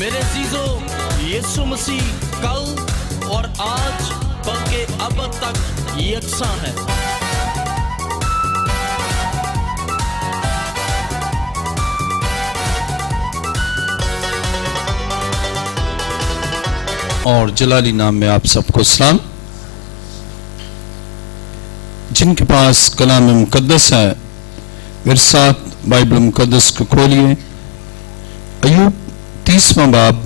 میرے عزیزو، یسوع مسیح کل اور آج بلکہ ابد تک یکساں ہے۔ اور جلالی نام میں آپ سب کو سلام۔ جن کے پاس کلام مقدس ہے میرے ساتھ بائبل مقدس کو کھولیے۔ ایوب 30واں باب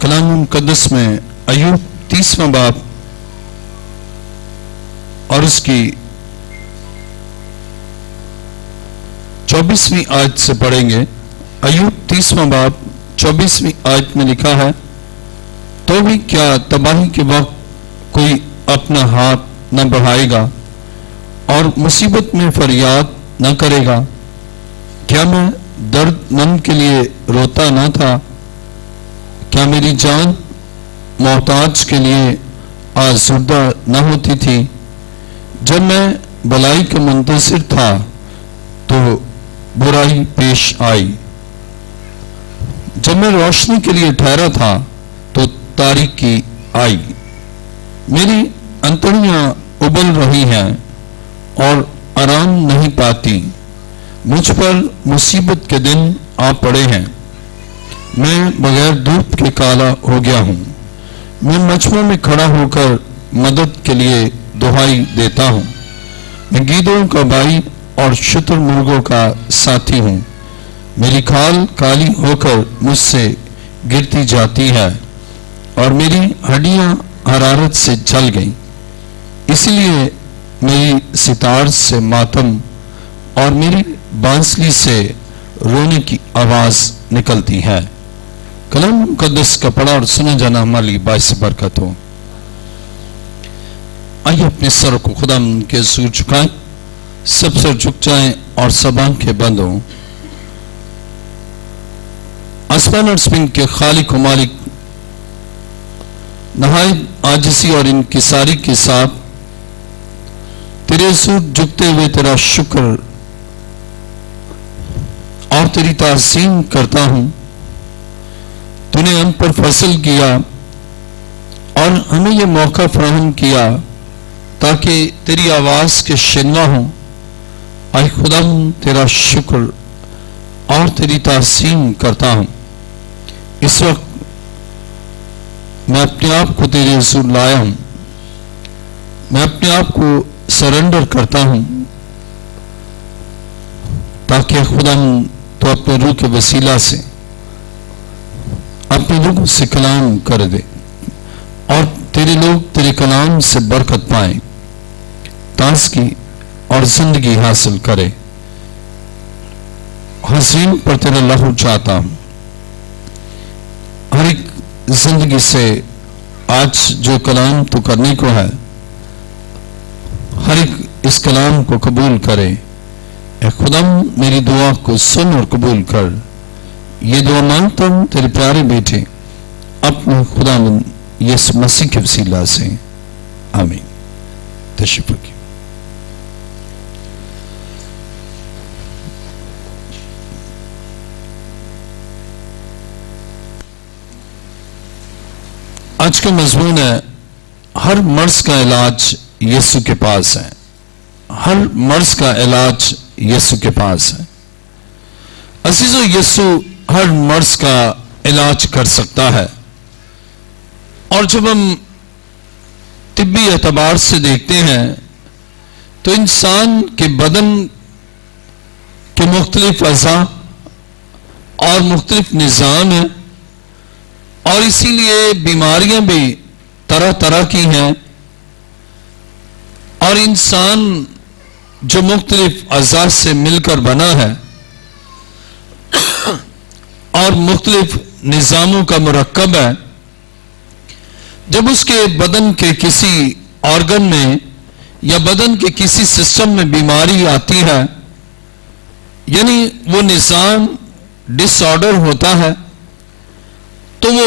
کلام مقدس میں ایوب 30واں باب اور اس کی 24ویں آیت سے پڑھیں گے۔ ایوب 30واں باب 24ویں آیت میں لکھا ہے، تو بھی کیا تباہی کے وقت کوئی اپنا ہاتھ نہ بڑھائے گا اور مصیبت میں فریاد نہ کرے گا؟ کیا میں درد مند کے لیے روتا نہ تھا؟ کیا میری جان محتاج کے لیے آزردہ نہ ہوتی تھی؟ جب میں بلائی کا منتظر تھا تو برائی پیش آئی، جب میں روشنی کے لیے ٹھہرا تھا تو تاریکی آئی۔ میری انتڑیاں ابل رہی ہیں اور آرام نہیں پاتی، مجھ پر مصیبت کے دن آ پڑے ہیں۔ میں بغیر دھوپ کے کالا ہو گیا ہوں، میں مجمع میں کھڑا ہو کر مدد کے لیے دہائی دیتا ہوں۔ میں گیدڑوں کا بھائی اور شتر مرغوں کا ساتھی ہوں، میری کھال کالی ہو کر مجھ سے گرتی جاتی ہے اور میری ہڈیاں حرارت سے جل گئیں، اسی لیے میری ستار سے ماتم اور میری بانسلی سے رونے کی آواز نکلتی ہے۔ کلام مقدس کا پڑھا اور سنا جانا ہمارے لیے باعث برکت ہو۔ آئیے اپنے سر کو خدا کے حضور جھکائیں، سب سر جھک جائیں اور سب آنکھیں بند ہوں۔ آسمان اور زمین کے خالق و مالک، نہایت عاجزی اور انکساری کے ساتھ تیرے حضور جھکتے ہوئے تیرا شکر اور تیری تعظیم کرتا ہوں۔ تو نے ہم پر فضل کیا اور ہمیں یہ موقع فراہم کیا تاکہ تیری آواز کے شنوا ہوں۔ اے خدا، تیرا شکر اور تیری تعظیم کرتا ہوں۔ اس وقت میں اپنے آپ کو تیرے حضور لایا ہوں، میں اپنے آپ کو سرنڈر کرتا ہوں تاکہ خدا تو اپنے روح کے وسیلہ سے اپنے لوگوں سے کلام کر دے اور تیرے لوگ تیرے کلام سے برکت پائیں، تازگی اور زندگی حاصل کرے۔ حسین پر تیرا لہو چاہتا ہوں، ہر ایک زندگی سے آج جو کلام تو کرنے کو ہے، ہر ایک اس کلام کو قبول کرے۔ اے خدا، میری دعا کو سن اور قبول کر۔ یہ دعا مانگتا ہوں تیرے پیارے بیٹے اپنے خدا یسوع مسیح کے وسیلہ سے، آمین۔ تشریف رکھیے۔ آج کا مضمون ہے، ہر مرض کا علاج یسوع کے پاس ہے۔ ہر مرض کا علاج یسوع کے پاس ہے۔ عزیزو، یسوع ہر مرض کا علاج کر سکتا ہے، اور جب ہم طبی اعتبار سے دیکھتے ہیں تو انسان کے بدن کے مختلف اعضاء اور مختلف نظام ہیں، اور اسی لیے بیماریاں بھی طرح طرح کی ہیں، اور انسان جو مختلف اعضاء سے مل کر بنا ہے اور مختلف نظاموں کا مرکب ہے، جب اس کے بدن کے کسی آرگن میں یا بدن کے کسی سسٹم میں بیماری آتی ہے، یعنی وہ نظام ڈس آرڈر ہوتا ہے، تو وہ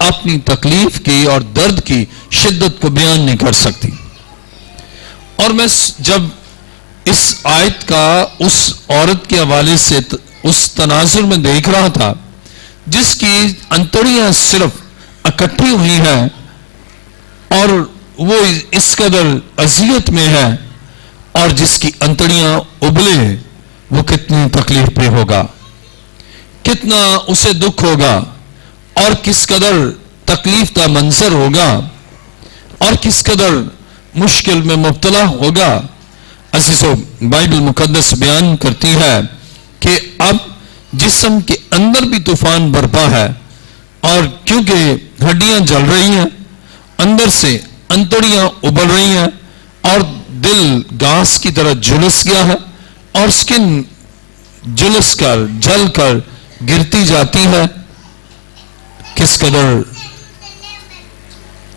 اپنی تکلیف کی اور درد کی شدت کو بیان نہیں کر سکتی. اور میں جب اس آیت کا اس عورت کے حوالے سے اس تناظر میں دیکھ رہا تھا جس کی انتڑیاں صرف اکٹھی ہوئی ہیں اور وہ اس قدر اذیت میں ہے اور جس کی انتڑیاں ابلے, وہ کتنی تکلیف پہ ہوگا, کتنا اسے دکھ ہوگا اور کس قدر تکلیف کا منظر ہوگا اور کس قدر مشکل میں مبتلا ہوگا. عزیزو, بائبل مقدس بیان کرتی ہے کہ اب جسم کے اندر بھی طوفان برپا ہے اور کیونکہ ہڈیاں جل رہی ہیں, اندر سے انتڑیاں ابل رہی ہیں اور دل گھاس کی طرح جھلس گیا ہے اور سکن جلس کر جل کر گرتی جاتی ہے, کس قدر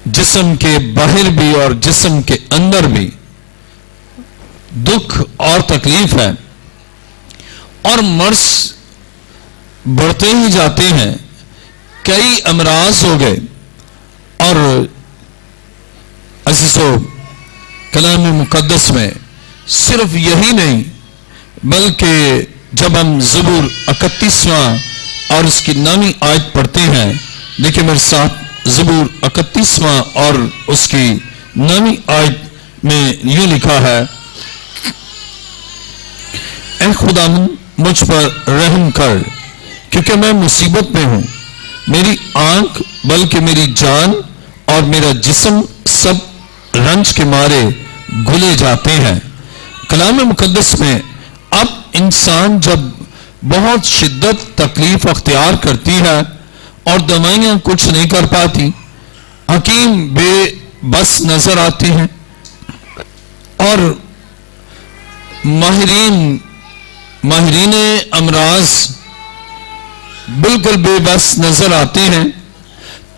جسم کے باہر بھی اور جسم کے اندر بھی دکھ اور تکلیف ہے اور مرض بڑھتے ہی جاتے ہیں. کئی امراض ہو گئے اور عزیزو, کلام مقدس میں صرف یہی نہیں بلکہ جب ہم زبور 31واں اور اس کی 9ویں آیت پڑھتے ہیں, دیکھیں میرے ساتھ زبور 31واں اور اس کی 9ویں آیت میں یوں لکھا ہے, اے خداوند مجھ پر رحم کر کیونکہ میں مصیبت میں ہوں, میری آنکھ بلکہ میری جان اور میرا جسم سب رنج کے مارے گلے جاتے ہیں. کلام مقدس میں اب انسان جب بہت شدت تکلیف اختیار کرتی ہے اور دوائیاں کچھ نہیں کر پاتی, حکیم بے بس نظر آتے ہیں اور ماہرین امراض بالکل بے بس نظر آتے ہیں,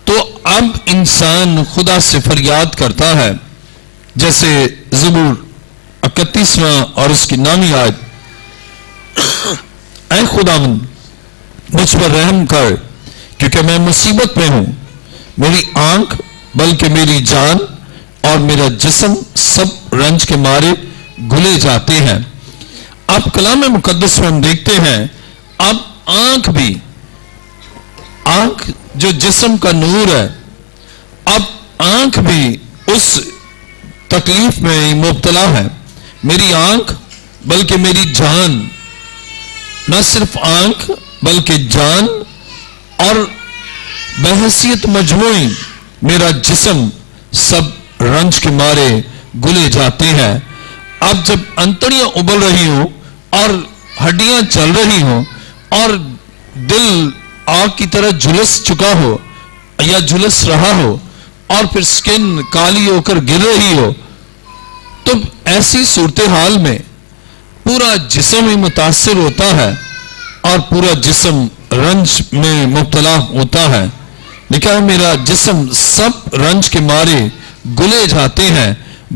تو اب انسان خدا سے فریاد کرتا ہے جیسے زبور 31واں اور اس کی 9ویں آیت, اے خداوند مجھ پر رحم کر کیونکہ میں مصیبت میں ہوں, میری آنکھ بلکہ میری جان اور میرا جسم سب رنج کے مارے گلے جاتے ہیں. اب کلام مقدس میں ہم دیکھتے ہیں اب آنکھ جو جسم کا نور ہے, اب آنکھ بھی اس تکلیف میں مبتلا ہے. میری آنکھ بلکہ میری جان, نہ صرف آنکھ بلکہ جان اور بحیثیت مجموعی میرا جسم سب رنج کے مارے گلے جاتے ہیں. اب جب انتڑیاں ابل رہی ہوں اور ہڈیاں چل رہی ہوں اور دل آگ کی طرح جھلس چکا ہو یا جھلس رہا ہو اور پھر سکن کالی ہو کر گر رہی ہو, تو ایسی صورتحال میں پورا جسم ہی متاثر ہوتا ہے اور پورا جسم رنج میں مبتلا ہوتا ہے. لیکن میرا جسم سب رنج کے مارے گلے جاتے ہیں.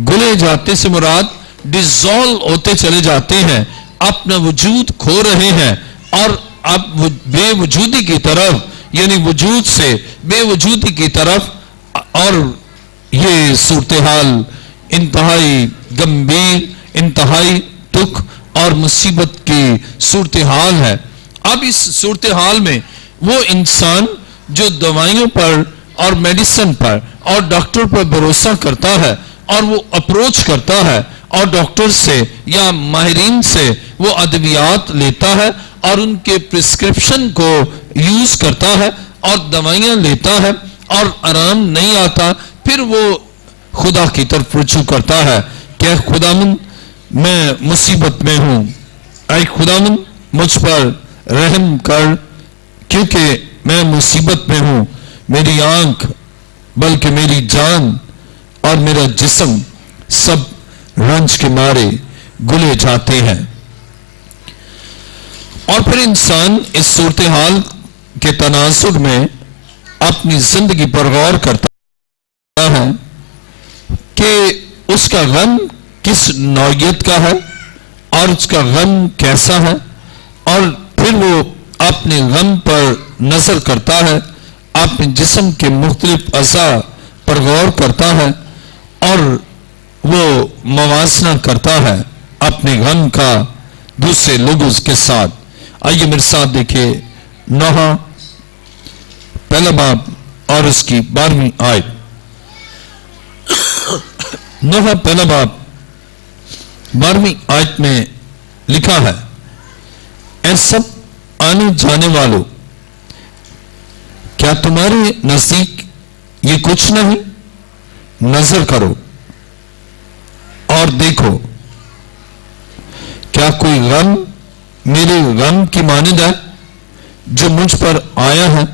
گلے جاتے سے مراد ڈیزولو ہوتے چلے جاتے ہیں, اپنا وجود کھو رہے ہیں اور اب بے وجودی کی طرف یعنی وجود سے بے وجودی کی طرف. اور یہ صورتحال انتہائی گمبھیر, انتہائی دکھ اور مصیبت کی صورتحال ہے. اب اس صورتحال میں وہ انسان جو دوائیوں پر اور میڈیسن پر اور ڈاکٹر پر بھروسہ کرتا ہے اور وہ اپروچ کرتا ہے اور ڈاکٹر سے یا ماہرین سے وہ ادویات لیتا ہے اور ان کے پرسکرپشن کو یوز کرتا ہے اور دوائیاں لیتا ہے اور آرام نہیں آتا, پھر وہ خدا کی طرف رجوع کرتا ہے کہ خداوند میں مصیبت میں ہوں, اے خداوند مجھ پر رحم کر کیونکہ میں مصیبت میں ہوں, میری آنکھ بلکہ میری جان اور میرا جسم سب رنج کے مارے گلے جاتے ہیں. اور پھر انسان اس صورتحال کے تناظر میں اپنی زندگی پر غور کرتا ہے کہ اس کا غم کس نوعیت کا ہے اور اس کا غم کیسا ہے, اور پھر وہ اپنے غم پر نظر کرتا ہے, اپنے جسم کے مختلف اعضاء پر غور کرتا ہے اور وہ موازنہ کرتا ہے اپنے غم کا دوسرے لوگوں کے ساتھ. آئیے میرے ساتھ دیکھیے نوح پہلا باب اور اس کی 12ویں آیت. نوح پہلا باب 12ویں آیت میں لکھا ہے، اے سب آنے جانے والوں، کیا تمہارے نزدیک یہ کچھ نہیں؟ نظر کرو اور دیکھو، کیا کوئی غم میرے غم کی مانند ہے جو مجھ پر آیا ہے،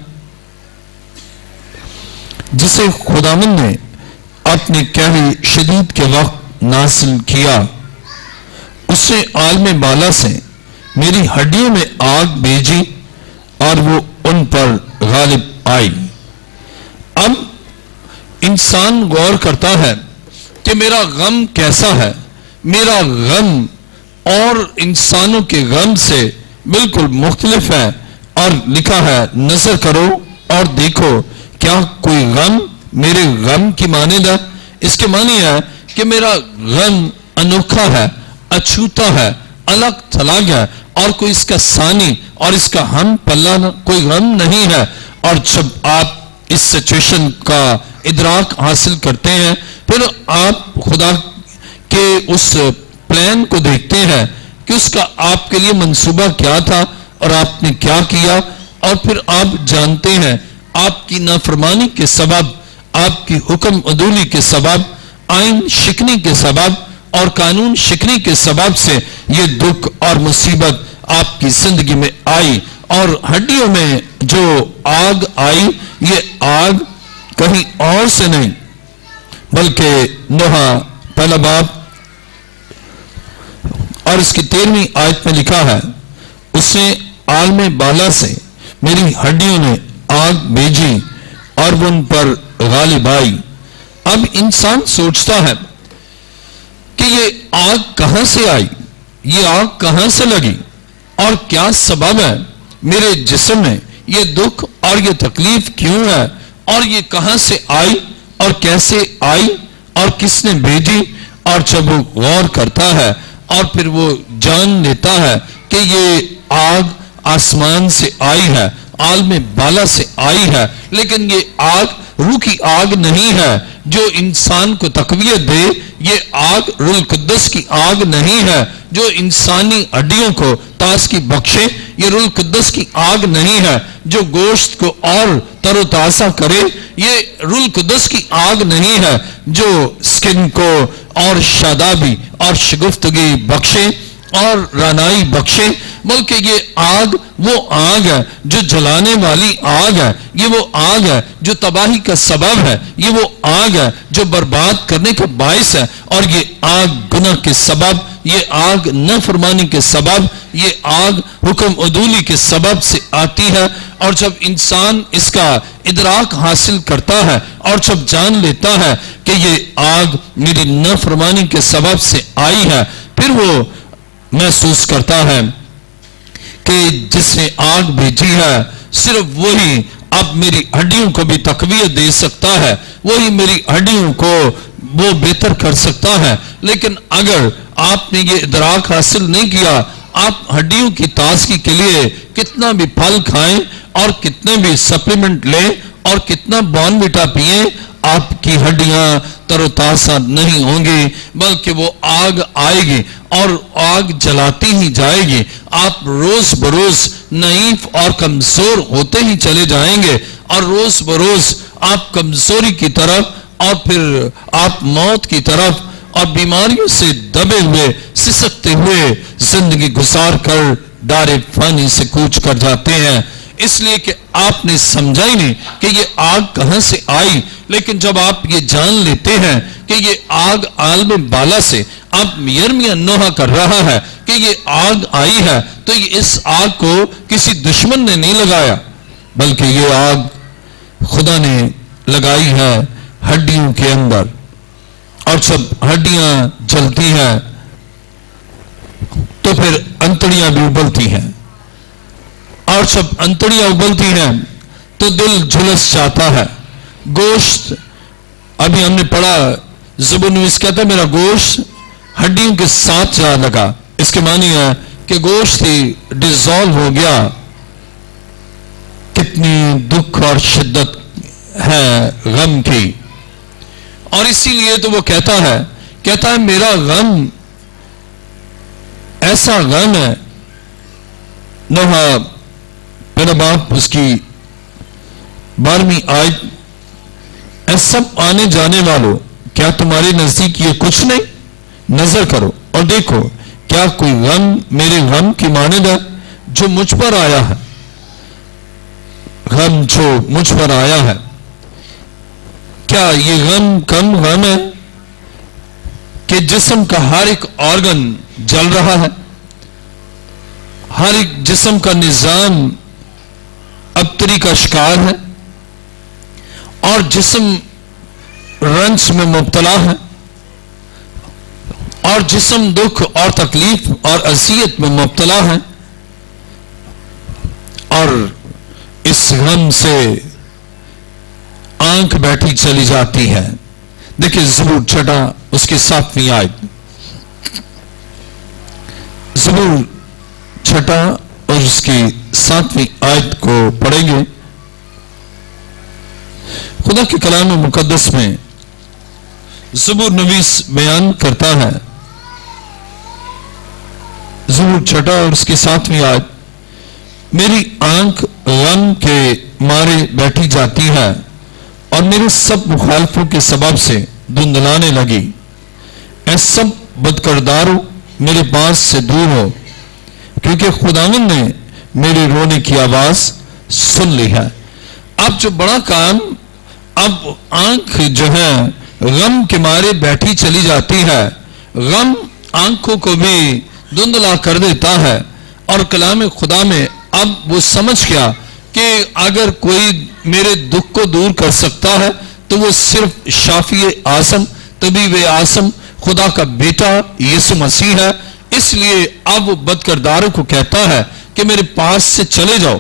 جسے خداوند نے اپنے قہر شدید کے وقت نازل کیا. اس نے عالم بالا سے میری ہڈیوں میں آگ بھیجی اور وہ ان پر غالب آئی. اب انسان غور کرتا ہے کہ میرا غم کیسا ہے. میرا غم اور انسانوں کے غم سے بالکل مختلف ہے، اور لکھا ہے نظر کرو اور دیکھو کیا کوئی غم میرے غم کی مانند ہے. اس کے معنی ہے کہ میرا غم انوکھا ہے، اچھوتا ہے، الگ تھلگ ہے، اور کوئی اس کا ثانی اور اس کا ہم پلہ کوئی غم نہیں ہے. اور جب آپ اس سچویشن کا ادراک حاصل کرتے ہیں، پھر آپ خدا کے اس پلان کو دیکھتے ہیں کہ اس کا آپ کے لیے منصوبہ کیا تھا اور آپ نے کیا کیا، اور پھر آپ جانتے ہیں آپ کی نافرمانی کے سبب، آپ کی حکم عدولی کے سبب، آئین شکنی کے سبب اور قانون شکنی کے سبب سے یہ دکھ اور مصیبت آپ کی زندگی میں آئی. اور ہڈیوں میں جو آگ آئی، یہ آگ کہیں اور سے نہیں بلکہ نوح پہلا باب اور اس کی 13ویں آیت میں لکھا ہے، اس نے عالم بالا سے میری ہڈیوں نے آگ بھیجی اور وہ ان پر غالب آئی. اب انسان سوچتا ہے کہ یہ آگ کہاں سے آئی، یہ آگ کہاں سے لگی اور کیا سبب ہے، میرے جسم میں یہ دکھ اور یہ تکلیف کیوں ہے، اور یہ کہاں سے آئی اور کیسے آئی اور کس نے بھیجی. اور جب وہ غور کرتا ہے اور پھر وہ جان لیتا ہے کہ یہ آگ آسمان سے آئی ہے، عالم بالا سے آئی ہے، لیکن یہ آگ روح کی آگ نہیں ہے جو انسان کو تقویت دے، یہ آگ روح القدس کی آگ نہیں ہے جو انسانی ہڈیوں کو تازگی بخشے، یہ روح القدس کی آگ نہیں ہے جو گوشت کو اور تر و تازہ کرے، یہ روح القدس کی آگ نہیں ہے جو سکن کو اور شادابی اور شگفتگی بخشے اور رانائی بخشے، بلکہ یہ آگ وہ آگ ہے جو جلانے والی آگ ہے، یہ وہ آگ ہے جو تباہی کا سبب ہے، یہ وہ آگ ہے جو برباد کرنے کا باعث ہے. اور یہ آگ گناہ کے سبب، یہ آگ نافرمانی کے سبب، یہ آگ حکم عدولی کے سبب سے آتی ہے. اور جب انسان اس کا ادراک حاصل کرتا ہے اور جب جان لیتا ہے کہ یہ آگ میری نافرمانی کے سبب سے آئی ہے، پھر وہ محسوس کرتا ہے کہ جس نے آگ بھیجی ہے صرف وہی اب میری ہڈیوں کو بھی تقویت دے سکتا ہے، وہی میری ہڈیوں کو وہ بہتر کر سکتا ہے. لیکن اگر آپ نے یہ ادراک حاصل نہیں کیا، آپ ہڈیوں کی تازگی کے لیے کتنا بھی پھل کھائیں اور کتنے بھی سپلیمنٹ لیں اور کتنا بورنویٹا پئیں، آپ کی ہڈیاں تر و تازہ نہیں ہوں گی، بلکہ وہ آگ آئے گی اور آگ جلاتی ہی جائے گی. آپ روز بروز نحیف اور کمزور ہوتے ہی چلے جائیں گے، اور روز بروز آپ کمزوری کی طرف اور پھر آپ موت کی طرف اور بیماریوں سے دبے ہوئے سسکتے ہوئے زندگی گزار کر دار فانی سے کوچ کر جاتے ہیں. اس لیے کہ آپ نے سمجھا ہی نہیں کہ یہ آگ کہاں سے آئی. لیکن جب آپ یہ جان لیتے ہیں کہ یہ آگ عالم بالا سے اب یرمیہ نوح کر رہا ہے کہ یہ آگ آئی ہے، تو یہ اس آگ کو کسی دشمن نے نہیں لگایا، بلکہ یہ آگ خدا نے لگائی ہے ہڈیوں کے اندر. اور جب ہڈیاں جلتی ہیں تو پھر انتڑیاں بھی ابلتی ہیں، اور جب انتڑیاں ابلتی ہیں تو دل جھلس جاتا ہے. گوشت، ابھی ہم نے پڑھا زبور نویس کہتا ہے میرا گوشت ہڈیوں کے ساتھ جا لگا. اس کے معنی ہے کہ گوشت ہی ڈیزالو ہو گیا. کتنی دکھ اور شدت ہے غم کی. اور اسی لیے تو وہ کہتا ہے میرا غم ایسا غم ہے. نوح پہلا باپ اس کی 12ویں آیت، اے سب آنے جانے والوں، کیا تمہارے نزدیک یہ کچھ نہیں؟ نظر کرو اور دیکھو کیا کوئی غم میرے غم کی مانند ہے جو مجھ پر آیا ہے. غم جو مجھ پر آیا ہے، کیا یہ غم کم غم ہے کہ جسم کا ہر ایک آرگن جل رہا ہے، ہر ایک جسم کا نظام ابتری کا شکار ہے اور جسم رنج میں مبتلا ہے اور جسم دکھ اور تکلیف اور اذیت میں مبتلا ہے. اور اس غم سے آنکھ بیٹھی چلی جاتی ہے. دیکھیں زبور چھٹا اس کی 7ویں آیت، زبور چھٹا اور اس کی 7ویں آیت کو پڑھیں گے. خدا کے کلام مقدس میں زبور نویس بیان کرتا ہے، زبور چھٹا اور اس کی 7ویں آیت، میری آنکھ غم کے مارے بیٹھی جاتی ہے اور میرے سب مخالفوں کے سبب سے دھندلانے لگی. اے سب بدکرداروں میرے پاس سے دور ہو، کیونکہ خداوند نے میرے رونے کی آواز سن لی ہے. اب جو بڑا کام، اب آنکھ جو ہے غم کے مارے بیٹھی چلی جاتی ہے. غم آنکھوں کو بھی دھندلا کر دیتا ہے اور کلام خدا میں اب وہ سمجھ گیا کہ اگر کوئی میرے دکھ کو دور کر سکتا ہے تو وہ صرف شافی اعظم، طبیب اعظم، خدا کا بیٹا یسوع مسیح ہے. اس لیے اب وہ بدکرداروں کو کہتا ہے کہ میرے پاس سے چلے جاؤ.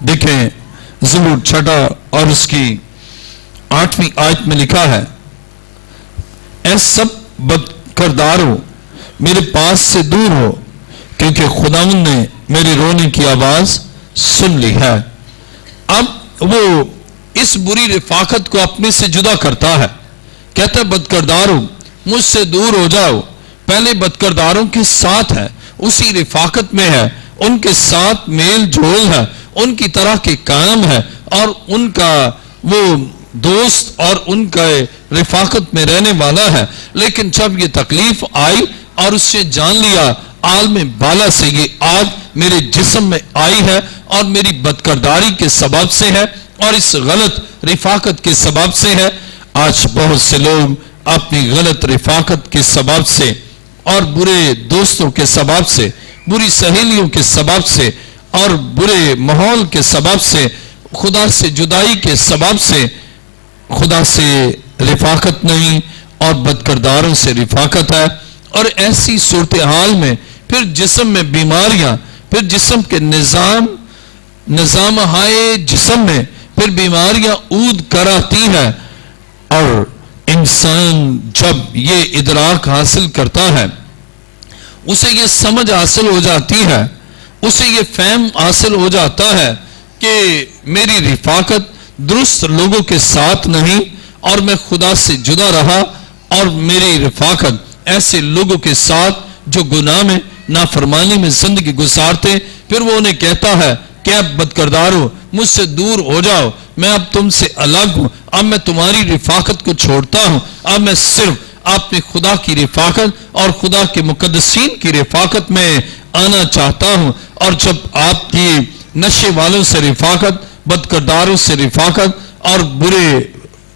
دیکھیں زبور چھٹا اور اس کی 8ویں آیت میں لکھا ہے، اے سب بدکرداروں میرے پاس سے دور ہو، کیونکہ خداوند نے میرے رونے کی آواز سن لی ہے. اب وہ اس بری رفاقت کو اپنے سے جدا کرتا ہے. کہتا ہے بدکرداروں مجھ سے دور ہو جاؤ. پہلے بدکرداروں کے ساتھ ہے، اسی رفاقت میں ہے، ان کے ساتھ میل جول ہے، ان کی طرح کے کام ہے اور ان کا وہ دوست اور ان کا رفاقت میں رہنے والا ہے. لیکن جب یہ تکلیف آئی اور اس سے جان لیا عالم بالا سے یہ آگ میرے جسم میں آئی ہے اور میری بدکرداری کے سبب سے ہے اور اس غلط رفاقت کے سبب سے ہے. آج بہت سے لوگ اپنی غلط رفاقت کے سبب سے اور برے دوستوں کے سبب سے، بری سہیلیوں کے سبب سے اور برے ماحول کے سبب سے، خدا سے جدائی کے سبب سے خدا سے رفاقت نہیں اور بدکرداروں سے رفاقت ہے. اور ایسی صورتحال میں پھر جسم میں بیماریاں، پھر جسم کے نظام ہائے جسم میں پھر بیماریاں عود کر آتی ہیں. اور انسان جب یہ ادراک حاصل کرتا ہے، اسے یہ سمجھ حاصل ہو جاتی ہے، اسے یہ فہم حاصل ہو جاتا ہے کہ میری رفاقت درست لوگوں کے ساتھ نہیں اور میں خدا سے جدا رہا، اور میری رفاقت ایسے لوگوں کے ساتھ جو گناہ میں نافرمانی میں زندگی گزارتے. پھر وہ انہیں کہتا ہے کہ اب بدکرداروں مجھ سے دور ہو جاؤ، میں اب تم سے الگ ہوں، اب میں تمہاری رفاقت کو چھوڑتا ہوں، اب میں صرف اپنے خدا کی رفاقت اور خدا کے مقدسین کی رفاقت میں آنا چاہتا ہوں. اور جب آپ کی نشے والوں سے رفاقت، بدکرداروں سے رفاقت اور برے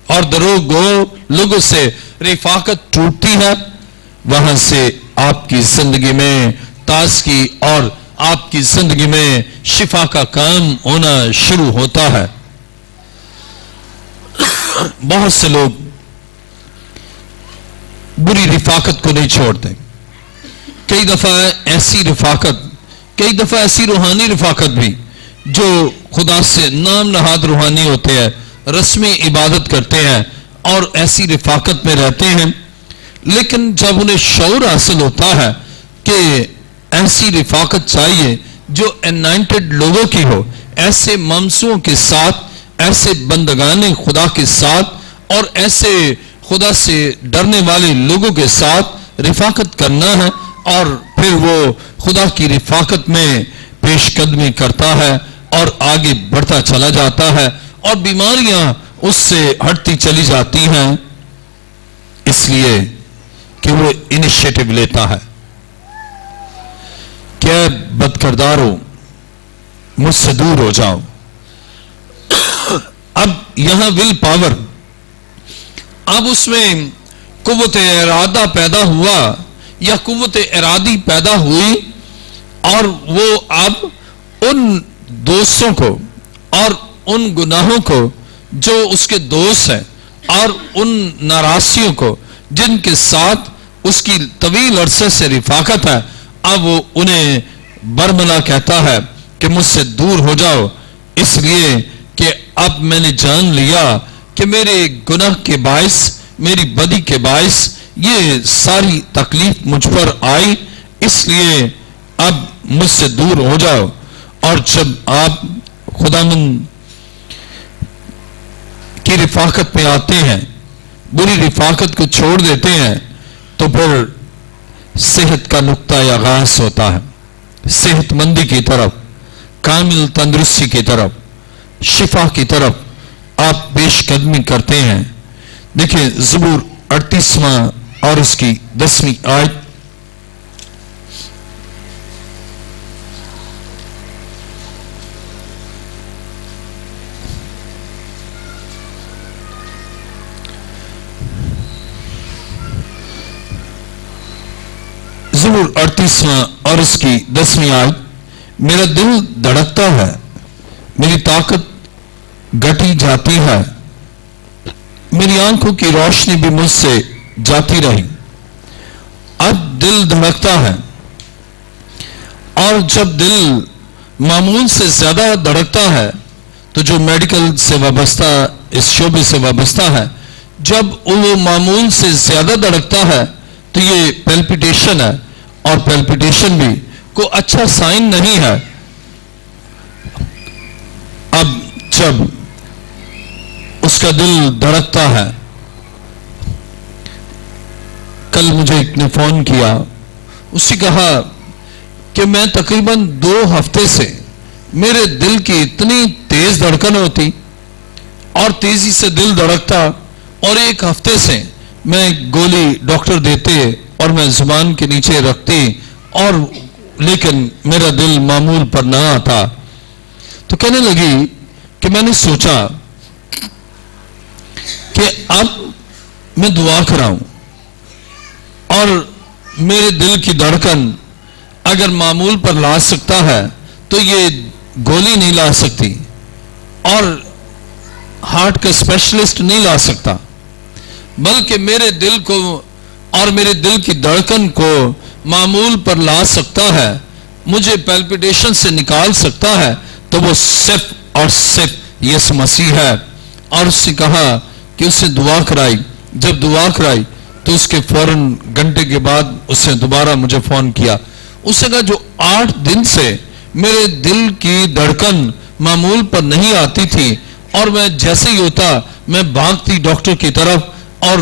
اور دروغ گو لوگوں سے رفاقت ٹوٹتی ہے، وہاں سے آپ کی زندگی میں تازگی اور آپ کی زندگی میں شفا کا کام ہونا شروع ہوتا ہے. بہت سے لوگ بری رفاقت کو نہیں چھوڑتے. کئی دفعہ ایسی رفاقت، کئی دفعہ ایسی روحانی رفاقت بھی جو خدا سے نام نہاد روحانی ہوتے ہیں, رسمی عبادت کرتے ہیں اور ایسی رفاقت میں رہتے ہیں, لیکن جب انہیں شعور حاصل ہوتا ہے کہ ایسی رفاقت چاہیے جو انائنٹڈ لوگوں کی ہو, ایسے ممسوؤں کے ساتھ, ایسے بندگان خدا کے ساتھ اور ایسے خدا سے ڈرنے والے لوگوں کے ساتھ رفاقت کرنا ہے, اور پھر وہ خدا کی رفاقت میں پیش قدمی کرتا ہے اور آگے بڑھتا چلا جاتا ہے, اور بیماریاں اس سے ہٹتی چلی جاتی ہیں, اس لیے کہ وہ انیشیٹو لیتا ہے. کیا بد کردارو مجھ سے دور ہو جاؤ. اب یہاں ول پاور, اب اس میں قوت ارادہ پیدا ہوا یا قوت ارادی پیدا ہوئی, اور وہ اب ان دوستوں کو اور ان گناہوں کو جو اس کے دوست ہیں اور ان ناراسیوں کو جن کے ساتھ اس کی طویل عرصے سے رفاقت ہے, اب وہ انہیں برملا کہتا ہے کہ مجھ سے دور ہو جاؤ, اس لیے کہ اب میں نے جان لیا کہ میرے گناہ کے باعث, میری بدی کے باعث یہ ساری تکلیف مجھ پر آئی, اس لیے اب مجھ سے دور ہو جاؤ. اور جب آپ خداوند کی رفاقت میں آتے ہیں, بری رفاقت کو چھوڑ دیتے ہیں, تو پھر صحت کا نقطہ آغاز ہوتا ہے, صحت مندی کی طرف, کامل تندرستی کی طرف, شفا کی طرف آپ پیش قدمی کرتے ہیں. دیکھیں زبور 38واں اور اس کی 10ویں آیت. زبور 38واں اور اس کی 10ویں آیت. میرا دل دھڑکتا ہے, میری طاقت گھٹی جاتی ہے, میری آنکھوں کی روشنی بھی مجھ سے جاتی رہی. اب دل دھڑکتا ہے, اور جب دل معمول سے زیادہ دھڑکتا ہے تو جو میڈیکل سے وابستہ, اس شعبے سے وابستہ ہے, جب وہ معمول سے زیادہ دھڑکتا ہے تو یہ پیلپیٹیشن ہے, اور پیلپیٹیشن بھی کوئی اچھا سائن نہیں ہے. اب جب اس کا دل دھڑکتا ہے, کل مجھے ایک نے فون کیا, اس نے کہا کہ میں تقریباً 2 ہفتے سے میرے دل کی اتنی تیز دھڑکن ہوتی اور تیزی سے دل دھڑکتا, اور 1 ہفتے سے میں گولی ڈاکٹر دیتے اور میں زبان کے نیچے رکھتی, اور لیکن میرا دل معمول پر نہ آتا. تو کہنے لگی کہ میں نے سوچا کہ اب میں دعا کراؤں, اور میرے دل کی دھڑکن اگر معمول پر لا سکتا ہے تو یہ گولی نہیں لا سکتی, اور ہارٹ کا اسپیشلسٹ نہیں لا سکتا, بلکہ میرے دل کو اور میرے دل کی دھڑکن کو معمول پر لا سکتا ہے, مجھے پیلپیٹیشن سے نکال سکتا ہے, تو وہ صرف اور صرف یسوع مسیح ہے. اور اس سے کہا کہ اس سے دعا کرائی. جب دعا کرائی تو اس کے فوراً گھنٹے کے بعد اس نے دوبارہ مجھے فون کیا. اس نے کہا جو 8 دن سے میرے دل کی دھڑکن معمول پر نہیں آتی تھی, اور میں جیسے ہی ہوتا میں بھاگتی ڈاکٹر کی طرف, اور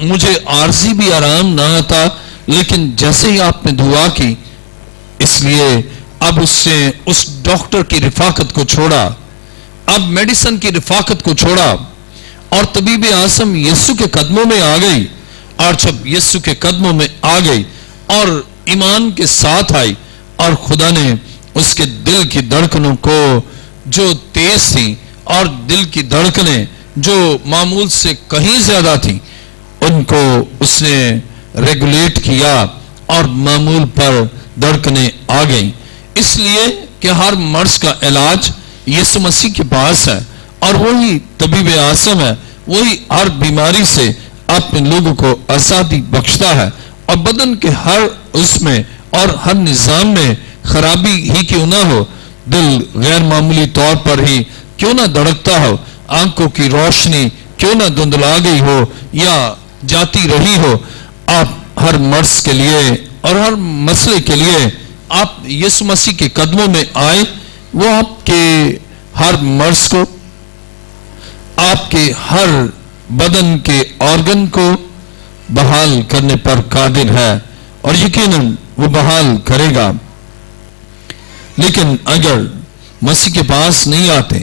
مجھے عارضی بھی آرام نہ آتا, لیکن جیسے ہی آپ نے دعا کی, اس لیے اب اس سے اس ڈاکٹر کی رفاقت کو چھوڑا, اب میڈیسن کی رفاقت کو چھوڑا, اور طبیب اعظم یسوع کے قدموں میں آ گئی. اور جب یسوع کے قدموں میں آ گئی اور ایمان کے ساتھ آئی, اور خدا نے اس کے دل کی دھڑکنوں کو جو تیز تھی اور دل کی دھڑکنیں جو معمول سے کہیں زیادہ تھی, ان کو اس نے ریگولیٹ کیا اور معمول پر دھڑکنیں آ گئیں. اس لیے کہ ہر مرض کا علاج یسوع مسیح کے پاس ہے, اور وہی طبیب اعظم ہے, وہی ہر بیماری سے اپنے لوگوں کو آزادی بخشتا ہے. اور بدن کے ہر اس میں اور ہر نظام میں خرابی ہی کیوں نہ ہو, دل غیر معمولی طور پر ہی کیوں نہ دھڑکتا ہو, آنکھوں کی روشنی کیوں نہ دھندلا گئی ہو یا جاتی رہی ہو, آپ ہر مرض کے لیے اور ہر مسئلے کے لیے آپ یسوع مسیح کے قدموں میں آئے. وہ آپ کے ہر مرض کو, آپ کے ہر بدن کے آرگن کو بحال کرنے پر قادر ہے, اور یقیناً وہ بحال کرے گا. لیکن اگر مسیح کے پاس نہیں آتے,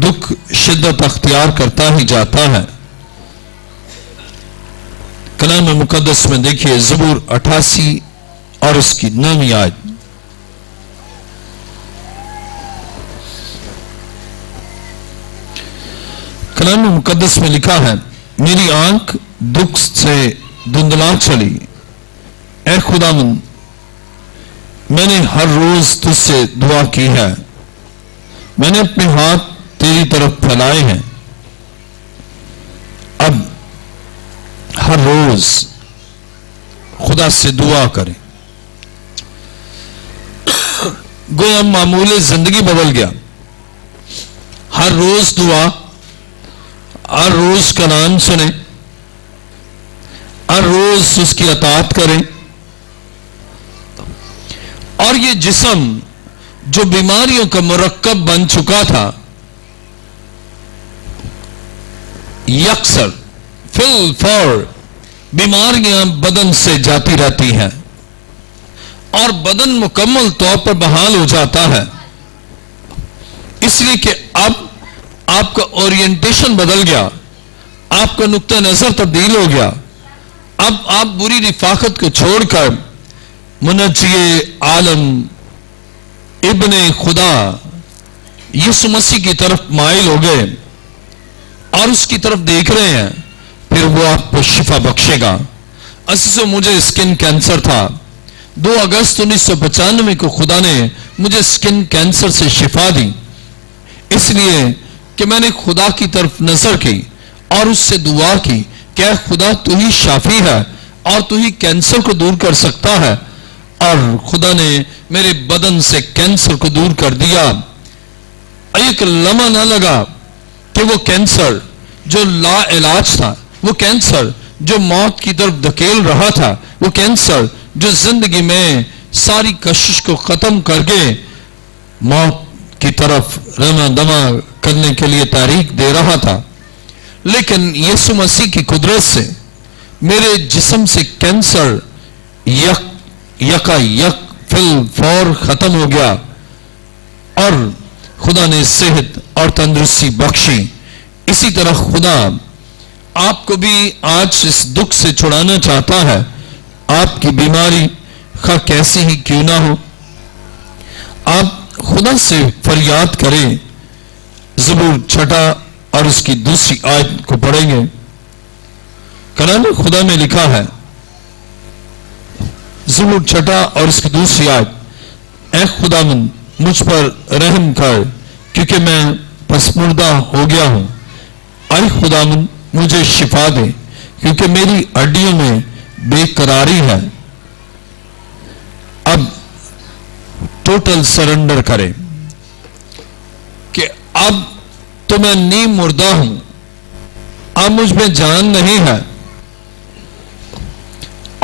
دکھ شدت اختیار کرتا ہی جاتا ہے. کلام مقدس میں دیکھیے زبور 88 اور اس کی 9 آیت. کلام مقدس میں لکھا ہے, میری آنکھ دکھ سے دھندلا چلی, اے خداوند میں نے ہر روز تجھ سے دعا کی ہے, میں نے اپنے ہاتھ تیری طرف پھیلائے ہیں. اب ہر روز خدا سے دعا کریں. گویا معمول زندگی بدل گیا. ہر روز دعا, ہر روز کلام سنیں, ہر روز اس کی اطاعت کریں. اور یہ جسم جو بیماریوں کا مرکب بن چکا تھا, یکسر فل فور بیماریاں بدن سے جاتی رہتی ہیں اور بدن مکمل طور پر بحال ہو جاتا ہے. اس لیے کہ اب آپ کا اورینٹیشن بدل گیا, آپ کا نقطہ نظر تبدیل ہو گیا. اب آپ بری رفاقت کو چھوڑ کر منجی عالم ابن خدا یسوع مسیح کی طرف مائل ہو گئے اور اس کی طرف دیکھ رہے ہیں. پھر وہ آپ کو شفا بخشے گا. عزیزو, مجھے اسکن کینسر تھا. 2 اگست 1995 کو خدا نے مجھے اسکن کینسر سے شفا دی, اس لیے کہ میں نے خدا کی طرف نظر کی اور اس سے دعا کی کہ اے خدا تو ہی شافی ہے اور تو ہی کینسر کو دور کر سکتا ہے. اور خدا نے میرے بدن سے کینسر کو دور کر دیا. ایک لمحہ نہ لگا کہ وہ کینسر جو لا علاج تھا, وہ کینسر جو موت کی طرف دھکیل رہا تھا, وہ کینسر جو زندگی میں ساری کشش کو ختم کر کے موت کی طرف رما دما کرنے کے لیے تحریک دے رہا تھا, لیکن یسوع مسیح کی قدرت سے میرے جسم سے کینسر یکا یک فل فور ختم ہو گیا اور خدا نے صحت اور تندرستی بخشی. اسی طرح خدا آپ کو بھی آج اس دکھ سے چھڑانا چاہتا ہے. آپ کی بیماری خواہ کیسی ہی کیوں نہ ہو, آپ خدا سے فریاد کریں. زبور 6 اور اس کی 2 آیت کو پڑھیں گے. کلام خدا میں لکھا ہے, زبور 6 اور اس کی 2 آیت, اے خداوند مجھ پر رحم کر کیونکہ میں پسمردہ ہو گیا ہوں. اے خداوند مجھے شفا دے کیونکہ میری ہڈیوں میں بے قراری ہے. اب ٹوٹل سرنڈر کریں کہ اب تو میں نیم مردہ ہوں, اب مجھ میں جان نہیں ہے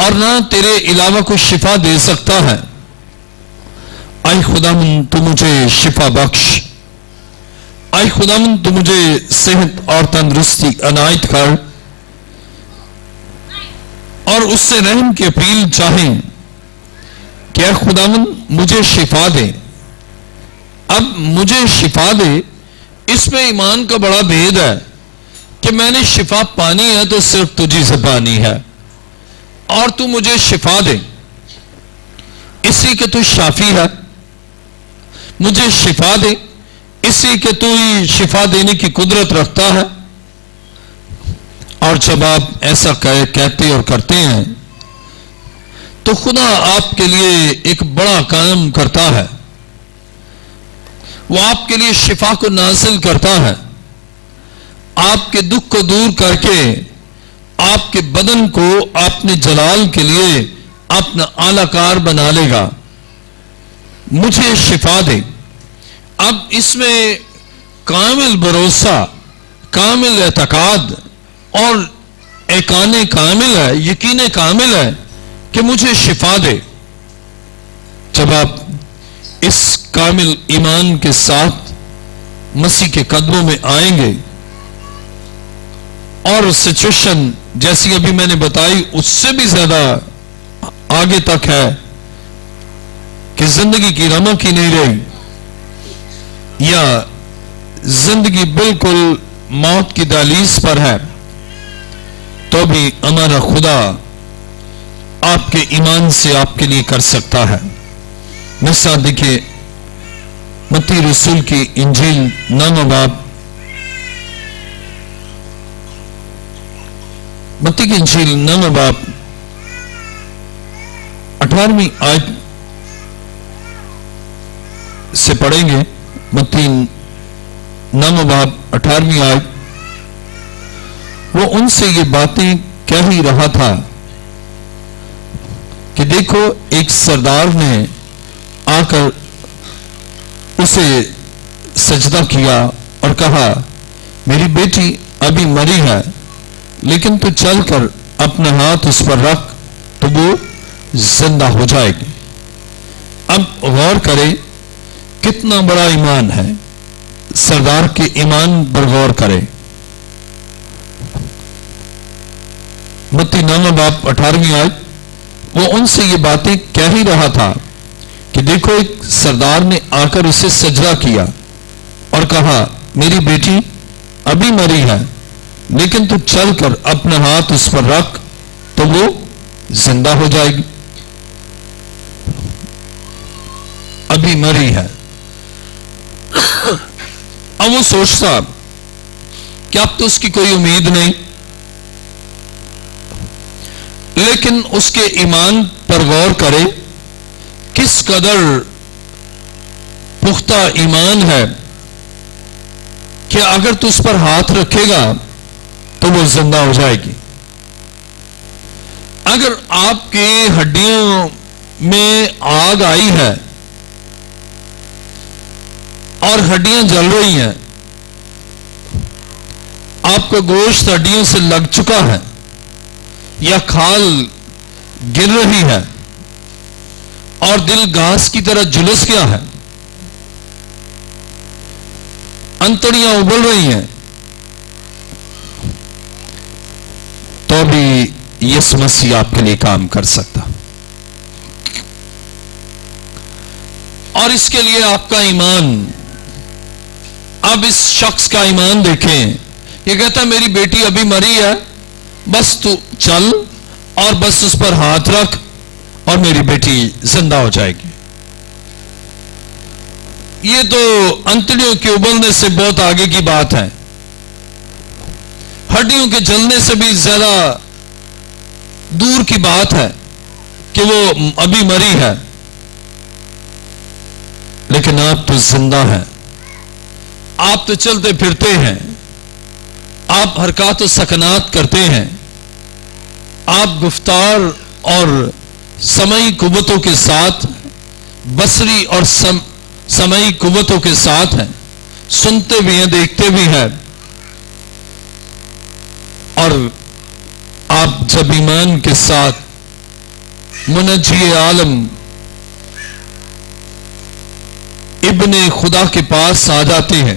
اور نہ تیرے علاوہ کوئی شفا دے سکتا ہے. اے خداوند تو مجھے شفا بخش, اے خداوند تو مجھے صحت اور تندرستی عنایت کر. اور اس سے رحم کی اپیل چاہیں کہ اے خداوند مجھے شفا دے. اب مجھے شفا دے, اس میں ایمان کا بڑا بھید ہے کہ میں نے شفا پانی ہے تو صرف تجھی سے پانی ہے, اور تو مجھے شفا دے اس لیے کہ تو شافی ہے. مجھے شفا دے اس لیے کہ تو ہی شفا دینے کی قدرت رکھتا ہے. اور جب آپ ایسا کہتے اور کرتے ہیں تو خدا آپ کے لیے ایک بڑا کام کرتا ہے. وہ آپ کے لیے شفا کو نازل کرتا ہے, آپ کے دکھ کو دور کر کے آپ کے بدن کو اپنے جلال کے لیے اپنا اعلی کار بنا لے گا. مجھے شفا دے اب اس میں کامل بھروسہ، کامل اعتقاد اور ایقان کامل ہے، یقین کامل ہے کہ مجھے شفا دے۔ جب آپ اس کامل ایمان کے ساتھ مسیح کے قدموں میں آئیں گے اور سچویشن جیسی ابھی میں نے بتائی اس سے بھی زیادہ آگے تک ہے کہ زندگی کی رمق ہی نہیں رہی یا زندگی بالکل موت کی دہلیز پر ہے، تو بھی ہمارا خدا آپ کے ایمان سے آپ کے لیے کر سکتا ہے۔ مثال دیکھیے متی رسول کی انجیل 9 باب، متی کی انجیل 9 باب 18ویں آیت سے پڑھیں گے۔ متی 9 باب 18ویں آیت، وہ ان سے یہ باتیں کہہ ہی رہا تھا کہ دیکھو ایک سردار نے آ کر اسے سجدہ کیا اور کہا میری بیٹی ابھی مری ہے، لیکن تو چل کر اپنا ہاتھ اس پر رکھ تو وہ زندہ ہو جائے گی۔ اب غور کریں کتنا بڑا ایمان ہے، سردار کے ایمان پر غور کریں۔ متی 9 باب 18ویں آیت، وہ ان سے یہ باتیں کہہ ہی رہا تھا کہ دیکھو ایک سردار نے آ کر اسے سجدہ کیا اور کہا میری بیٹی ابھی مری ہے، لیکن تو چل کر اپنا ہاتھ اس پر رکھ تو وہ زندہ ہو جائے گی۔ ابھی مری ہے۔ اب وہ سوچتا کہ اب تو اس کی کوئی امید نہیں، لیکن اس کے ایمان پر غور کرے کس قدر پختہ ایمان ہے کہ اگر تو اس پر ہاتھ رکھے گا تو وہ زندہ ہو جائے گی۔ اگر آپ کے ہڈیوں میں آگ آئی ہے اور ہڈیاں جل رہی ہیں، آپ کا گوشت ہڈیوں سے لگ چکا ہے یا کھال گر رہی ہے اور دل گھاس کی طرح جلس گیا ہے، انتڑیاں ابل رہی ہیں، تو بھی یسوع مسیح آپ کے لیے کام کر سکتا۔ اور اس کے لیے آپ کا ایمان، اب اس شخص کا ایمان دیکھیں، یہ کہتا ہے میری بیٹی ابھی مری ہے، بس تو چل اور بس اس پر ہاتھ رکھ اور میری بیٹی زندہ ہو جائے گی۔ یہ تو انتڑیوں کے ابلنے سے بہت آگے کی بات ہے، ہڈیوں کے جلنے سے بھی زیادہ دور کی بات ہے کہ وہ ابھی مری ہے، لیکن آپ تو زندہ ہیں، آپ تو چلتے پھرتے ہیں، آپ حرکات و سکنات کرتے ہیں، آپ گفتار اور سمعی قوتوں کے ساتھ، بصری اور سمعی قوتوں کے ساتھ ہیں، سنتے بھی ہیں، دیکھتے بھی ہیں۔ اور آپ جب ایمان کے ساتھ منجی عالم ابن خدا کے پاس آ جاتے ہیں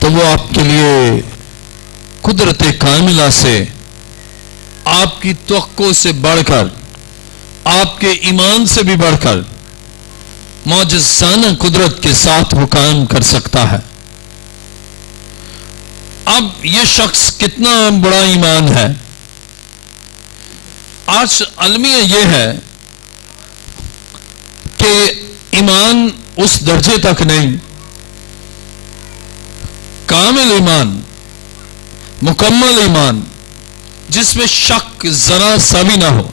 تو وہ آپ کے لیے قدرت کاملہ سے، آپ کی توقع سے بڑھ کر، آپ کے ایمان سے بھی بڑھ کر معجزانہ قدرت کے ساتھ وہ کام کر سکتا ہے۔ اب یہ شخص کتنا بڑا ایمان ہے۔ آج المیہ یہ ہے کہ ایمان اس درجے تک نہیں، کامل ایمان، مکمل ایمان، جس میں شک ذرا سا بھی نہ ہو،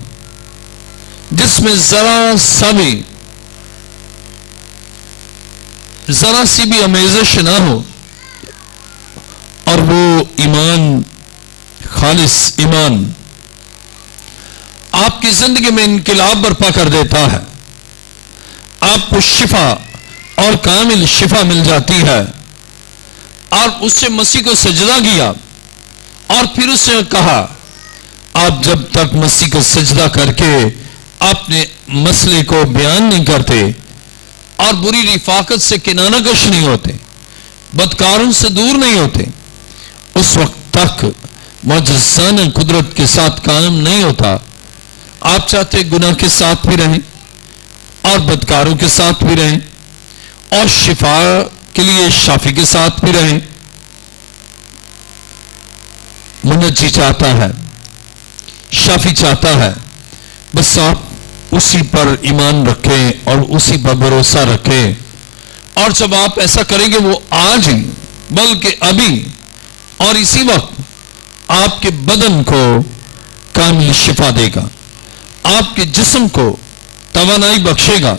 جس میں ذرا سی بھی آمیزش نہ ہو، اور وہ ایمان، خالص ایمان، آپ کی زندگی میں انقلاب برپا کر دیتا ہے، آپ کو شفا اور کامل شفا مل جاتی ہے. اور اس سے مسیح کو سجدہ کیا اور پھر اس نے کہا آپ جب تک مسیح کو سجدہ کر کے اپنے مسئلے کو بیان نہیں کرتے اور بری رفاقت سے کنارہ کش نہیں ہوتے, بدکاروں سے دور نہیں ہوتے, اس وقت تک معجزانہ قدرت کے ساتھ قائم نہیں ہوتا. آپ چاہتے گناہ کے ساتھ بھی رہیں اور بدکاروں کے ساتھ بھی رہیں اور شفا کے لیے شافی کے ساتھ بھی رہیں. منجی چاہتا ہے, شافی چاہتا ہے, بس آپ اسی پر ایمان رکھیں اور اسی پر بھروسہ رکھیں. اور جب آپ ایسا کریں گے وہ آج ہی بلکہ ابھی اور اسی وقت آپ کے بدن کو کامل شفا دے گا, آپ کے جسم کو توانائی بخشے گا.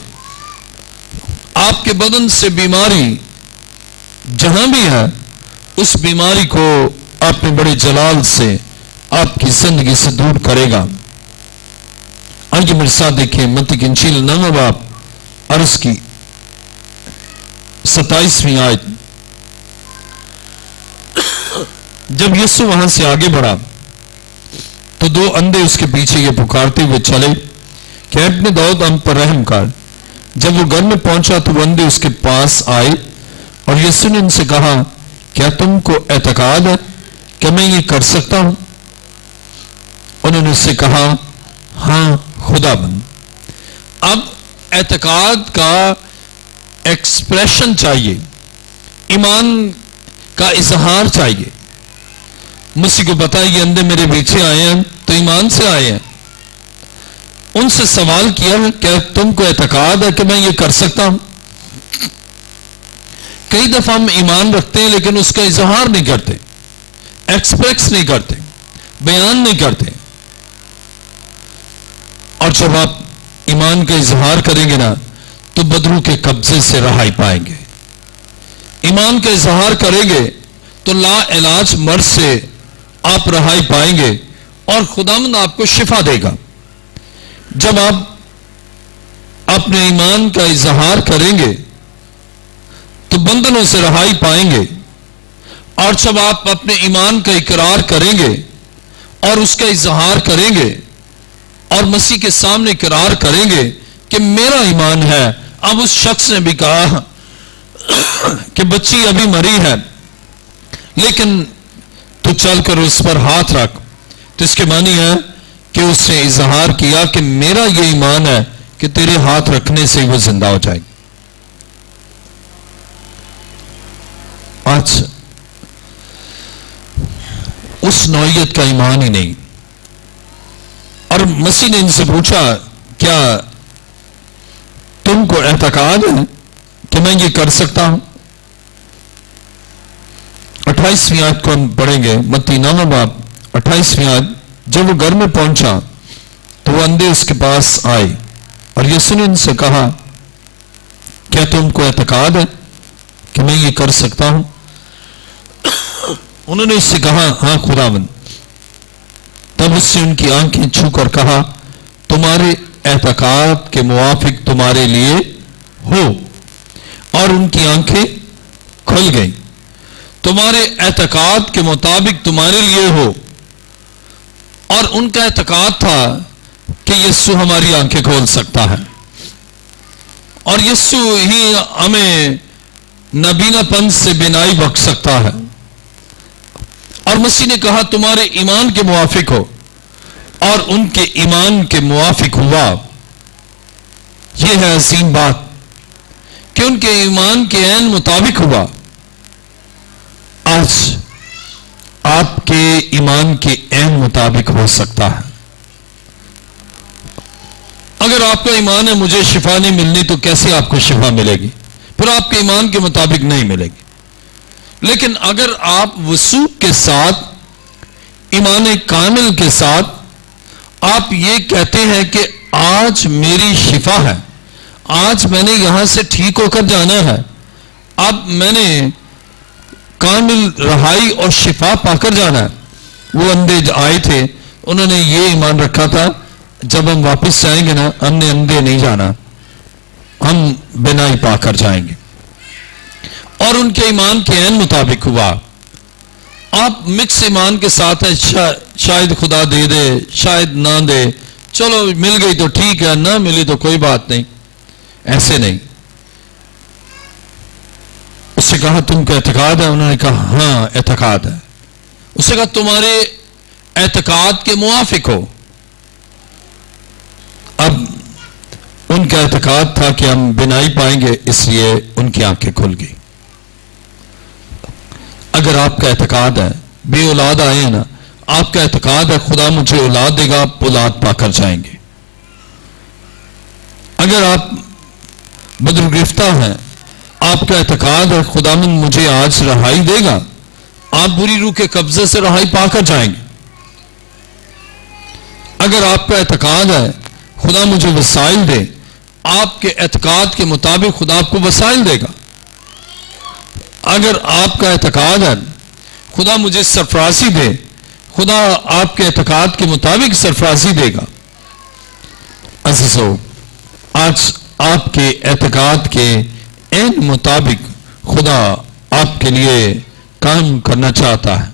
آپ کے بدن سے بیماری جہاں بھی ہے اس بیماری کو اپنے بڑے جلال سے آپ کی زندگی سے دور کرے گا. آئیے میرے ساتھ دیکھیں متی کی انجیل 9 باب اور اس کی 27ویں آیت. جب یسوع وہاں سے آگے بڑھا تو 2 اندھے اس کے پیچھے یہ پکارتے ہوئے چلے کہ ابن داؤد ہم پر رحم کر. جب وہ گھر میں پہنچا تو وہ اندھے اس کے پاس آئے اور یسوع نے ان سے کہا کیا تم کو اعتقاد ہے کہ میں یہ کر سکتا ہوں؟ انہوں نے اس سے کہا ہاں خدا بند. اب اعتقاد کا ایکسپریشن چاہیے, ایمان کا اظہار چاہیے. مسیح کو پتا یہ اندھے میرے پیچھے آئے ہیں تو ایمان سے آئے ہیں. ان سے سوال کیا کہ تم کو اعتقاد ہے کہ میں یہ کر سکتا ہوں؟ کئی دفعہ ہم ایمان رکھتے ہیں لیکن اس کا اظہار نہیں کرتے, ایکسپریس نہیں کرتے, بیان نہیں کرتے. اور جب آپ ایمان کا اظہار کریں گے نا تو بدروں کے قبضے سے رہائی پائیں گے. ایمان کا اظہار کریں گے تو لا علاج مرض سے آپ رہائی پائیں گے اور خداوند آپ کو شفا دے گا. جب آپ اپنے ایمان کا اظہار کریں گے تو بندنوں سے رہائی پائیں گے. اور جب آپ اپنے ایمان کا اقرار کریں گے اور اس کا اظہار کریں گے اور مسیح کے سامنے اقرار کریں گے کہ میرا ایمان ہے. اب اس شخص نے بھی کہا کہ بچی ابھی مری ہے لیکن تو چل کر اس پر ہاتھ رکھ, تو اس کے معنی ہے کہ اس نے اظہار کیا کہ میرا یہ ایمان ہے کہ تیرے ہاتھ رکھنے سے وہ زندہ ہو جائے گی. آج اس نوعیت کا ایمان ہی نہیں. اور مسیح نے ان سے پوچھا کیا تم کو اعتقاد ہے کہ میں یہ کر سکتا ہوں؟ 28ویں آیت کو ہم پڑھیں گے, متی 9 باب 28ویں آیت. جب وہ گھر میں پہنچا تو وہ اندھے اس کے پاس آئے اور یسوع نے ان سے کہا کیا تم کو اعتقاد ہے کہ میں یہ کر سکتا ہوں؟ انہوں نے اس سے کہا ہاں خداوند. تب اس سے ان کی آنکھیں چھو کر کہا تمہارے اعتقاد کے موافق تمہارے لیے ہو. اور ان کی آنکھیں کھل گئیں. تمہارے اعتقاد کے مطابق تمہارے لیے ہو. اور ان کا اعتقاد تھا کہ یسوع ہماری آنکھیں کھول سکتا ہے اور یسوع ہی ہمیں نابینا پن سے بینائی بخش سکتا ہے. اور مسیح نے کہا تمہارے ایمان کے موافق ہو, اور ان کے ایمان کے موافق ہوا. یہ ہے عظیم بات کہ ان کے ایمان کے عین مطابق ہوا. آج آپ کے ایمان کے عین مطابق ہو سکتا ہے. اگر آپ کا ایمان ہے مجھے شفا نہیں ملنی تو کیسے آپ کو شفا ملے گی؟ پھر آپ کے ایمان کے مطابق نہیں ملے گی. لیکن اگر آپ وثوق کے ساتھ, ایمان کامل کے ساتھ آپ یہ کہتے ہیں کہ آج میری شفا ہے, آج میں نے یہاں سے ٹھیک ہو کر جانا ہے, اب میں نے کامل رہائی اور شفا پا کر جانا ہے. وہ اندھے آئے تھے, انہوں نے یہ ایمان رکھا تھا جب ہم واپس جائیں گے نا ہم نے اندھے نہیں جانا, ہم بینائی پا کر جائیں گے. اور ان کے ایمان کے عین مطابق ہوا. آپ مکس ایمان کے ساتھ ہیں, شاید خدا دے دے شاید نہ دے, چلو مل گئی تو ٹھیک ہے, نہ ملی تو کوئی بات نہیں. ایسے نہیں. اس سے کہا تم کو اعتقاد ہے؟ انہوں نے کہا ہاں اعتقاد ہے. اس سے کہا تمہارے اعتقاد کے موافق ہو. اب ان کا اعتقاد تھا کہ ہم بینائی پائیں گے, اس لیے ان کی آنکھیں کھل گئی. اگر آپ کا اعتقاد ہے, بے اولاد آئے ہیں نا, آپ کا اعتقاد ہے خدا مجھے اولاد دے گا, آپ اولاد پا کر جائیں گے. اگر آپ بدرگرفتہ ہیں, آپ کا اعتقاد ہے خداوند مجھے آج رہائی دے گا, آپ بری روح کے قبضے سے رہائی پا کر جائیں گے. اگر آپ کا اعتقاد ہے خدا مجھے وسائل دے, آپ کے اعتقاد کے مطابق خدا آپ کو وسائل دے گا. اگر آپ کا اعتقاد ہے خدا مجھے سرفرازی دے, خدا آپ کے اعتقاد کے مطابق سرفرازی دے گا. عزیزو, آج آپ کے اعتقاد کے عین مطابق خدا آپ کے لیے کام کرنا چاہتا ہے.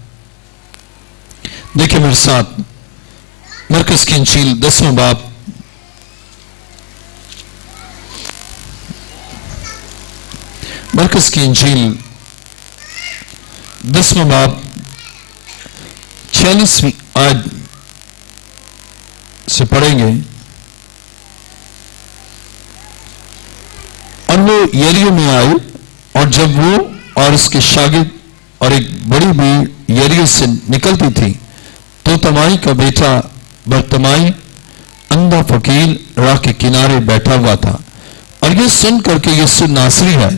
دیکھیں میرے ساتھ مرکز کی انجیل 10واں باب, مرکز کی انجیل 10واں باب 46ویں آیت سے پڑھیں گے. اور وہ یریو میں آئے, اور جب وہ اور اس کے شاگرد اور ایک بڑی بھیڑ یریو سے نکلتی تھی تو تمائی کا بیٹا برتمائی اندھا فقیر راہ کے کنارے بیٹھا ہوا تھا. اور یہ سن کر کے یسوع ناصری ہے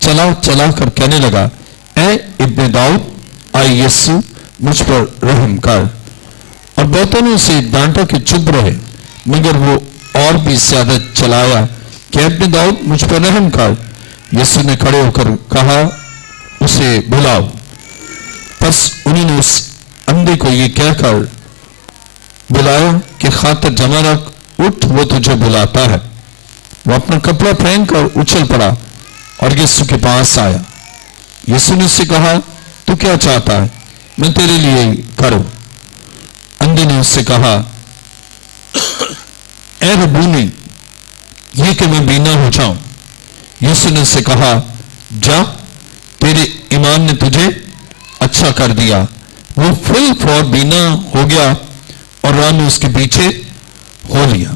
چلا چلا کر کہنے لگا, اے ابن داؤد, آئے یسوع مجھ پر رحم کر. اور بہتوں نے اسے ڈانٹا کہ چپ رہے, مگر وہ اور بھی زیادہ چلایا کہ ابن داؤد مجھ پر رحم کر. یسوع نے کھڑے ہو کر کہا, اسے بلاؤ. پس انہوں نے اس اندھے کو یہ کہہ کر بلایا کہ خاطر جمع رکھ, اٹھ وہ تجھے بلاتا ہے. وہ اپنا کپڑا پھینک کر اچھل پڑا اور یسوع کے پاس آیا. یسوع نے اس سے کہا, تو کیا چاہتا ہے میں تیرے لیے کروں؟ اندھے نے اس سے کہا, اے ربونی, یہ کہ میں بینا ہو جاؤں. یسوع نے اس سے کہا, جا, تیرے ایمان نے تجھے اچھا کر دیا. وہ فل فور بینا ہو گیا اور راہ میں اس کے پیچھے ہو لیا.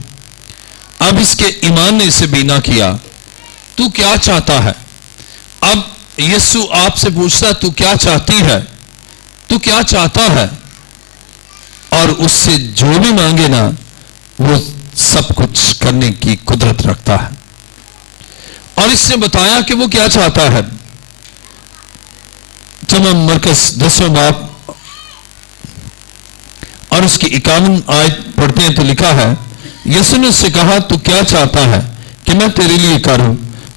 اب اس کے ایمان نے اسے بینا کیا. تو کیا چاہتا ہے؟ اب یسوع آپ سے پوچھتا, تو کیا چاہتی ہے, تو کیا چاہتا ہے؟ اور اس سے جو بھی مانگے نا وہ سب کچھ کرنے کی قدرت رکھتا ہے. اور اس نے بتایا کہ وہ کیا چاہتا ہے. جب ہم مرکز 10واں باب اور اس کی 51 آیت پڑھتے ہیں تو لکھا ہے, یسوع نے اس سے کہا, تو کیا چاہتا ہے کہ میں تیرے لیے کروں؟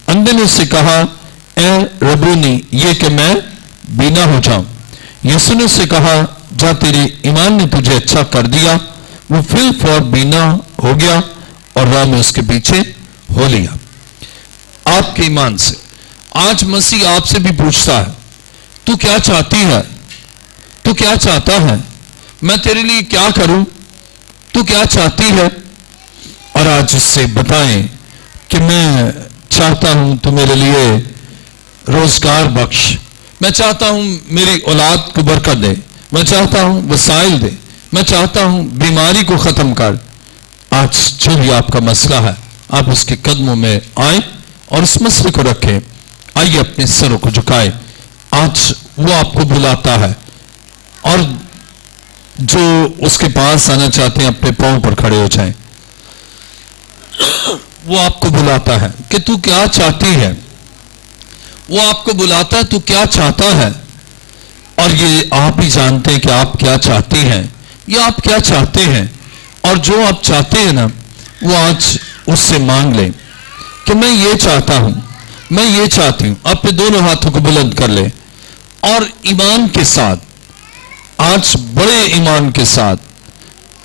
اندھے نے اس سے کہا, اے ربونی, یہ کہ میں بینا ہو جاؤں. یسوع نے اس سے کہا, جا, تیرے ایمان نے تجھے اچھا کر دیا. وہ فل فور بینا ہو گیا اور راہ میں اس کے پیچھے ہو لیا. آپ کے ایمان سے آج مسیح آپ سے بھی پوچھتا ہے, تو کیا چاہتی ہے, تو کیا چاہتا ہے, میں تیرے لیے کیا کروں, تو کیا چاہتی ہے؟ اور آج اس سے بتائیں کہ میں چاہتا ہوں تو میرے لیے روزگار بخش, میں چاہتا ہوں میری اولاد کو برکت دے, میں چاہتا ہوں وسائل دے, میں چاہتا ہوں بیماری کو ختم کر. آج جو بھی آپ کا مسئلہ ہے آپ اس کے قدموں میں آئیں اور اس مسئلے کو رکھیں. آئیے اپنے سروں کو جھکائیں. آج وہ آپ کو بلاتا ہے, اور جو اس کے پاس آنا چاہتے ہیں اپنے پاؤں پر کھڑے ہو جائیں. وہ آپ کو بلاتا ہے کہ تو کیا چاہتی ہے. وہ آپ کو بلاتا ہے, تو کیا چاہتا ہے. اور یہ آپ ہی جانتے ہیں کہ آپ کیا چاہتے ہیں یا آپ کیا چاہتے ہیں. اور جو آپ چاہتے ہیں نا وہ آج اس سے مانگ لیں کہ میں یہ چاہتا ہوں, میں یہ چاہتی ہوں. اپنے دونوں ہاتھوں کو بلند کر لیں اور ایمان کے ساتھ, آج بڑے ایمان کے ساتھ,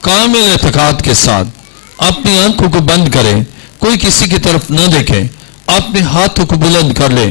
کامل اعتقاد کے ساتھ اپنی آنکھوں کو بند کریں. کوئی کسی کی طرف نہ دیکھیں, اپنے ہاتھوں کو بلند کر لیں.